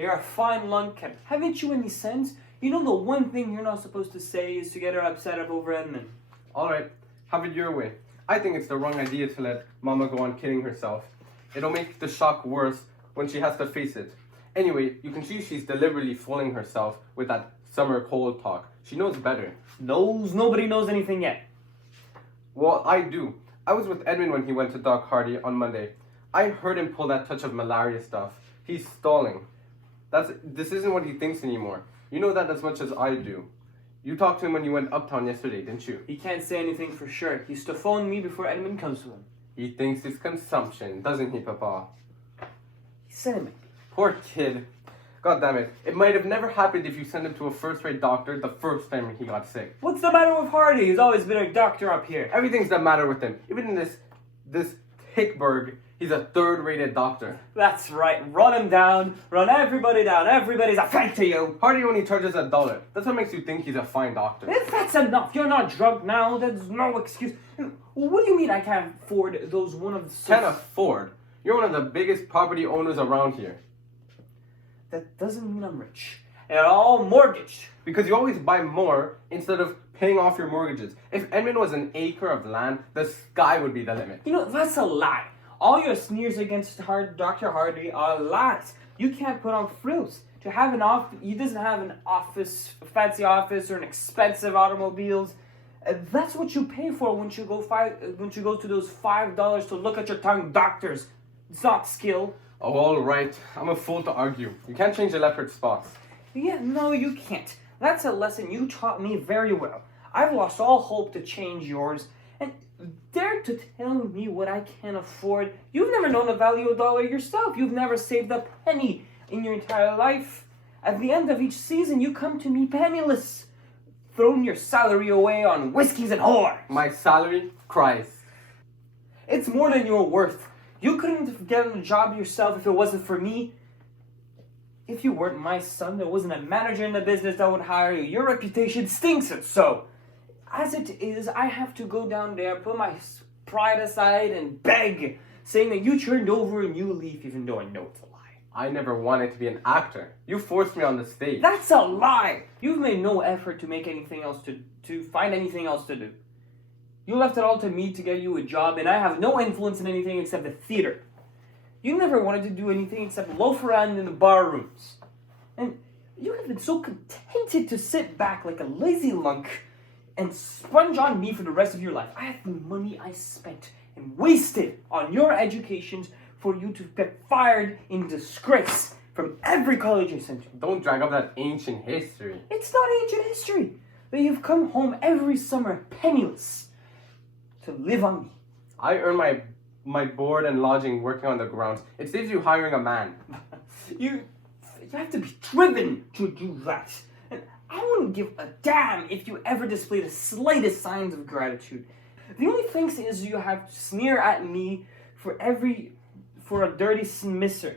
You're a fine lunkhead. Haven't you any sense? You know the one thing you're not supposed to say is to get her upset over Edmund. Alright, have it your way. I think it's the wrong idea to let Mama go on kidding herself. It'll make the shock worse when she has to face it. Anyway, you can see she's deliberately fooling herself with that summer cold talk. She knows better. Nobody knows anything yet. Well, I do. I was with Edmund when he went to Doc Hardy on Monday. I heard him pull that touch of malaria stuff. He's stalling. This isn't what he thinks anymore. You know that as much as I do. You talked to him when you went uptown yesterday, didn't you? He can't say anything for sure. He's to phone me before Edmund comes to him. He thinks it's consumption, doesn't he, Papa? He sent him. Poor kid. God damn it. It might have never happened if you sent him to a first-rate doctor the first time he got sick. What's the matter with Hardy? He's always been a doctor up here. Everything's the matter with him. Even in this Hickberg, he's a third-rated doctor. That's right. Run him down. Run everybody down. Everybody's a friend to you. Hardy only charges $1. That's what makes you think he's a fine doctor. If that's enough, you're not drunk now. There's no excuse. What do you mean I can't afford those one of the... Can't afford? You're one of the biggest property owners around here. That doesn't mean I'm rich. They're all mortgaged. Because you always buy more instead of paying off your mortgages. If Edmund was an acre of land, the sky would be the limit. You know, that's a lie. All your sneers against Dr. Hardy are lies. You can't put on frills. To have an office, he doesn't have an office, a fancy office, or an expensive automobiles. That's what you pay for when you go to those $5 to look at your tongue doctors. It's not skill. Oh, all right. I'm a fool to argue. You can't change a leopard's spots. Yeah, no, you can't. That's a lesson you taught me very well. I've lost all hope to change yours. And dare to tell me what I can't afford. You've never known the value of a dollar yourself. You've never saved a penny in your entire life. At the end of each season, you come to me penniless, throwing your salary away on whiskeys and whores. My salary? Christ. It's more than you're worth. You couldn't have gotten a job yourself if it wasn't for me. If you weren't my son, there wasn't a manager in the business that would hire you. Your reputation stinks it so. As it is, I have to go down there, put my pride aside, and beg, saying that you turned over a new leaf, even though I know it's a lie. I never wanted to be an actor. You forced me on the stage. That's a lie! You've made no effort to make anything else to find anything else to do. You left it all to me to get you a job, and I have no influence in anything except the theater. You never wanted to do anything except loaf around in the bar rooms. And you have been so contented to sit back like a lazy lunk and sponge on me for the rest of your life. I have the money I spent and wasted on your educations for you to get fired in disgrace from every college I sent you. Don't drag up that ancient history. It's not ancient history that you've come home every summer penniless to live on me. I earn my board and lodging working on the grounds. It saves you hiring a man. You have to be driven to do that. And I wouldn't give a damn if you ever displayed the slightest signs of gratitude. The only thing is you have to sneer at me for a dirty smisser.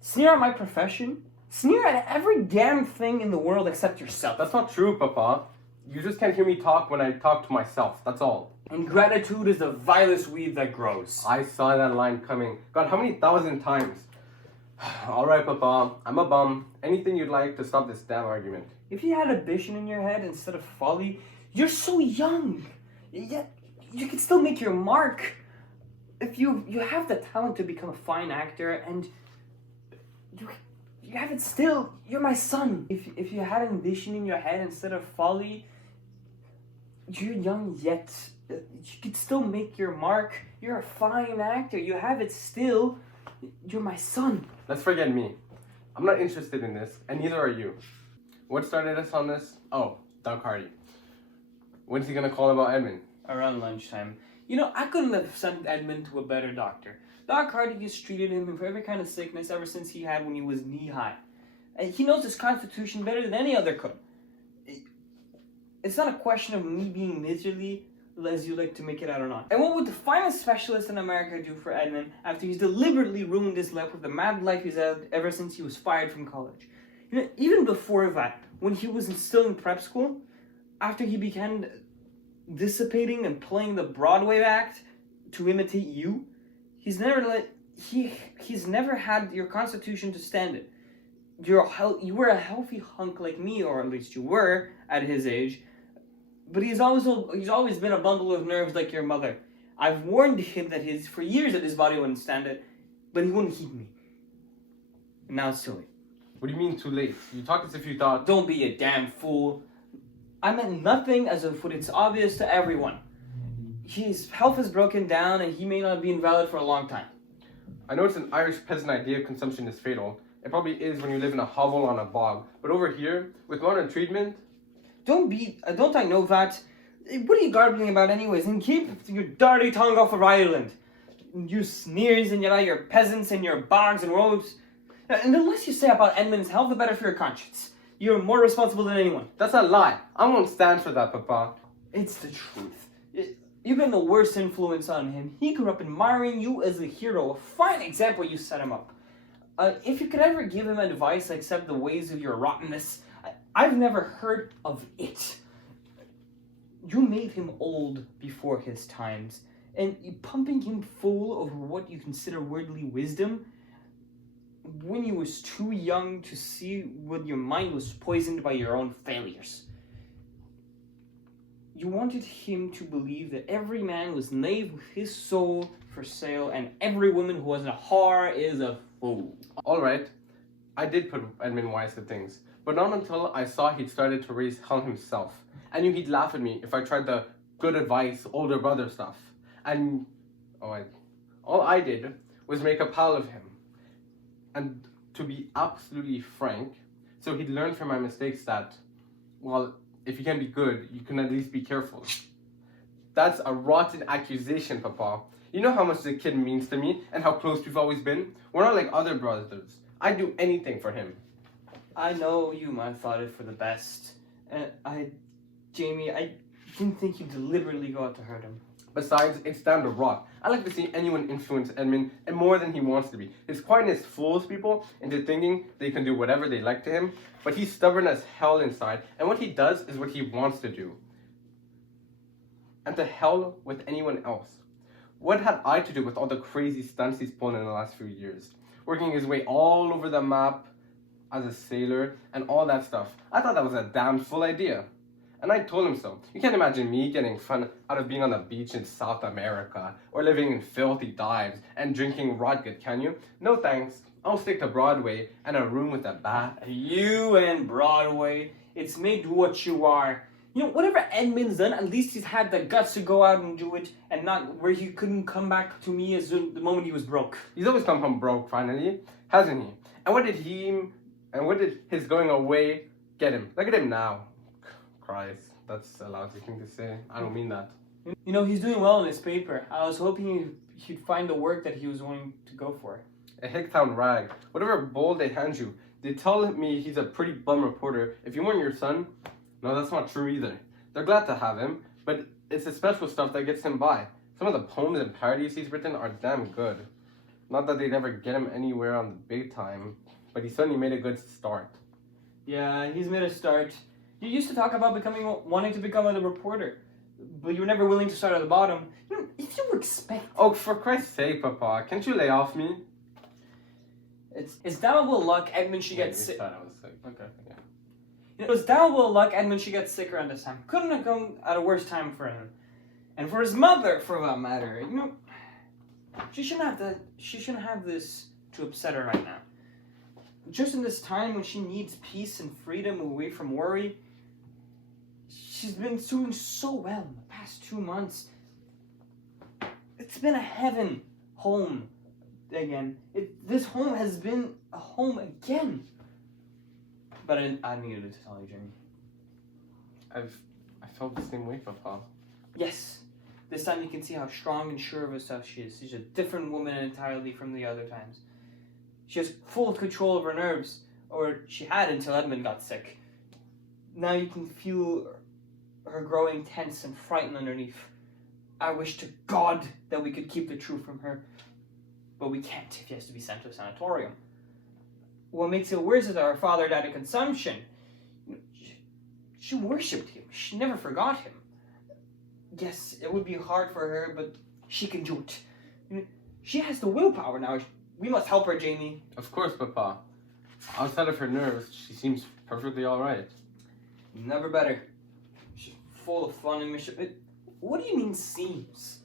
Sneer at my profession. Sneer at every damn thing in the world except yourself. That's not true, Papa. You just can't hear me talk when I talk to myself. That's all. And gratitude is the vilest weed that grows. I saw that line coming. God, how many thousand times? Alright, Papa. I'm a bum. Anything you'd like to stop this damn argument. If you had ambition in your head instead of folly, you're so young. Yet you can still make your mark. If you have the talent to become a fine actor, and you have it still, you're my son. If you had ambition in your head instead of folly, you're young yet. You could still make your mark. You're a fine actor. You have it still. You're my son. Let's forget me. I'm not interested in this, and neither are you. What started us on this? Oh, Doc Hardy. When's he gonna call about Edmund? Around lunchtime. You know, I couldn't have sent Edmund to a better doctor. Doc Hardy has treated him for every kind of sickness ever since he had when he was knee-high. And he knows his constitution better than any other could. It's not a question of me being miserly, as you like to make it out or not. And what would the finest specialist in America do for Edmund after he's deliberately ruined his life with the mad life he's had ever since he was fired from college? You know, even before that, when he was still in prep school, after he began dissipating and playing the Broadway act to imitate you, he's never had your constitution to stand it. you were a healthy hunk like me, or at least you were at his age. But he's always been a bundle of nerves like your mother. I've warned him for years that his body wouldn't stand it, but he wouldn't heed me. And now it's too late. What do you mean too late? You talk as if you thought. Don't be a damn fool. I meant nothing as if it's obvious to everyone. His health has broken down and he may not be invalid for a long time. I know it's an Irish peasant idea consumption is fatal. It probably is when you live in a hovel on a bog. But over here, with modern treatment... Don't I know that? What are you garbling about anyways? And keep your dirty tongue off of Ireland. You sneers and your peasants and your bogs and robes. And the less you say about Edmund's health, the better for your conscience. You're more responsible than anyone. That's a lie. I won't stand for that, Papa. It's the truth. You've been the worst influence on him. He grew up admiring you as a hero. A fine example you set him up. If you could ever give him advice except the ways of your rottenness, I've never heard of it. You made him old before his times, and pumping him full of what you consider worldly wisdom when he was too young to see when your mind was poisoned by your own failures. You wanted him to believe that every man was knave with his soul for sale, and every woman who wasn't a whore is a fool. Alright, I did put Edmund wise to things, but not until I saw he'd started to raise hell himself. I knew he'd laugh at me if I tried the good advice, older brother stuff. And all I did was make a pal of him. And to be absolutely frank, so he'd learn from my mistakes that, well, if you can be good, you can at least be careful. That's a rotten accusation, Papa. You know how much the kid means to me and how close we've always been? We're not like other brothers. I'd do anything for him. I know you might have thought it for the best. Jamie, I didn't think you'd deliberately go out to hurt him. Besides, it's down to rot. I like to see anyone influence Edmund and more than he wants to be. His quietness fools people into thinking they can do whatever they like to him, but he's stubborn as hell inside, and what he does is what he wants to do. And to hell with anyone else. What had I to do with all the crazy stunts he's pulled in the last few years? Working his way all over the map as a sailor and all that stuff. I thought that was a damn fool idea. And I told him so. You can't imagine me getting fun out of being on the beach in South America or living in filthy dives and drinking Rodgut, can you? No thanks. I'll stick to Broadway and a room with a bath. You and Broadway, it's made what you are. You know, whatever Edmund's done, at least he's had the guts to go out and do it, and not where he couldn't come back to me as the moment he was broke. He's always come home broke, finally, hasn't he? And what did his going away get him? Look at him now. Christ, that's a lousy thing to say. I don't mean that. You know, he's doing well in his paper. I was hoping he'd find the work that he was wanting to go for. A Hicktown rag. Whatever bowl they hand you, they tell me he's a pretty bum reporter. If you weren't your son, no, that's not true either. They're glad to have him, but it's the special stuff that gets him by. Some of the poems and parodies he's written are damn good. Not that they'd ever get him anywhere on the big time, but he certainly made a good start. Yeah, he's made a start. You used to talk about wanting to become a reporter, but you were never willing to start at the bottom. You know, if you expect... Oh, for Christ's sake, Papa, can't you lay off me? It's doubtful luck Edmund should get sick. I was sick. Okay, yeah. You know, it was doubtful luck Edmund should get sick around this time. Couldn't have come at a worse time for him. And for his mother, for that matter. You know, she shouldn't have this to upset her right now. Just in this time when she needs peace and freedom away from worry, she's been doing so well in the past 2 months. It's been a heaven home again. This home has been a home again. But I needed to tell you, Jimmy. I felt the same way, Papa. Yes. This time you can see how strong and sure of herself she is. She's a different woman entirely from the other times. She has full control of her nerves, or she had until Edmund got sick. Now you can feel her growing tense and frightened underneath. I wish to God that we could keep the truth from her, but we can't if she has to be sent to a sanatorium. What makes it worse is that her father died of consumption. She worshipped him. She never forgot him. Yes, it would be hard for her, but she can do it. She has the willpower now. We must help her, Jamie. Of course, Papa. Outside of her nerves, she seems perfectly alright. Never better. She's full of fun and mission. What do you mean seems?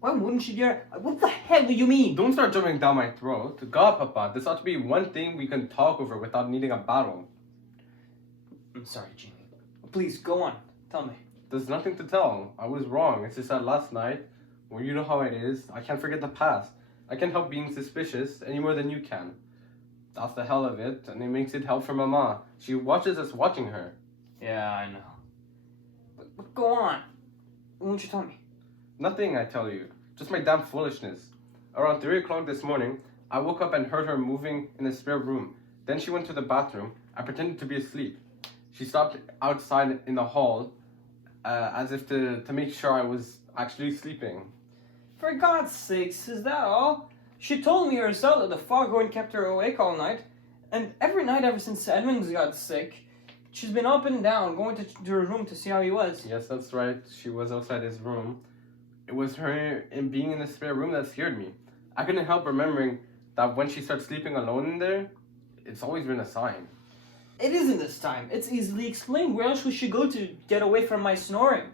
Why wouldn't she dare? What the hell do you mean? Don't start jumping down my throat. God, Papa, this ought to be one thing we can talk over without needing a battle. I'm sorry, Jimmy. Please, go on. Tell me. There's nothing to tell. I was wrong. It's just that last night, well, you know how it is. I can't forget the past. I can't help being suspicious any more than you can. That's the hell of it, and it makes it hell for Mama. She watches us watching her. Yeah, I know. But go on. Won't you tell me? Nothing, I tell you. Just my damn foolishness. Around 3 o'clock this morning, I woke up and heard her moving in the spare room. Then she went to the bathroom. I pretended to be asleep. She stopped outside in the hall, as if to make sure I was actually sleeping. For God's sakes, is that all? She told me herself that the foghorn kept her awake all night, and every night ever since Edmund got sick, she's been up and down, going to her room to see how he was. Yes, that's right. She was outside his room. It was her being in the spare room that scared me. I couldn't help remembering that when she starts sleeping alone in there, it's always been a sign. It isn't this time. It's easily explained. Where else would she go to get away from my snoring?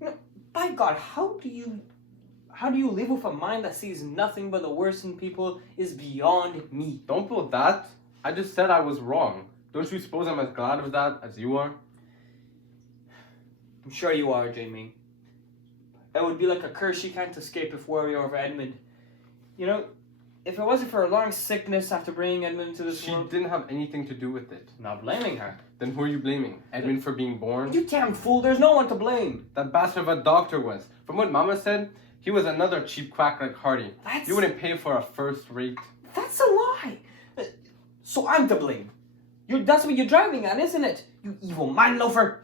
You know, by God, how do you live with a mind that sees nothing but the worst in people is beyond me. Don't pull that. I just said I was wrong. Don't you suppose I'm as glad of that as you are? I'm sure you are, Jamie. It would be like a curse you can't escape if worry over Edmund. You know, if it wasn't for a long sickness after bringing Edmund into this She world... didn't have anything to do with it. Not blaming her. Then who are you blaming? Edmund for being born? You damn fool, there's no one to blame. That bastard of a doctor was. From what Mama said, he was another cheap quack like Hardy. You wouldn't pay for a first-rate... That's a lie. So I'm to blame. That's what you're driving at, isn't it? You evil mind loafer.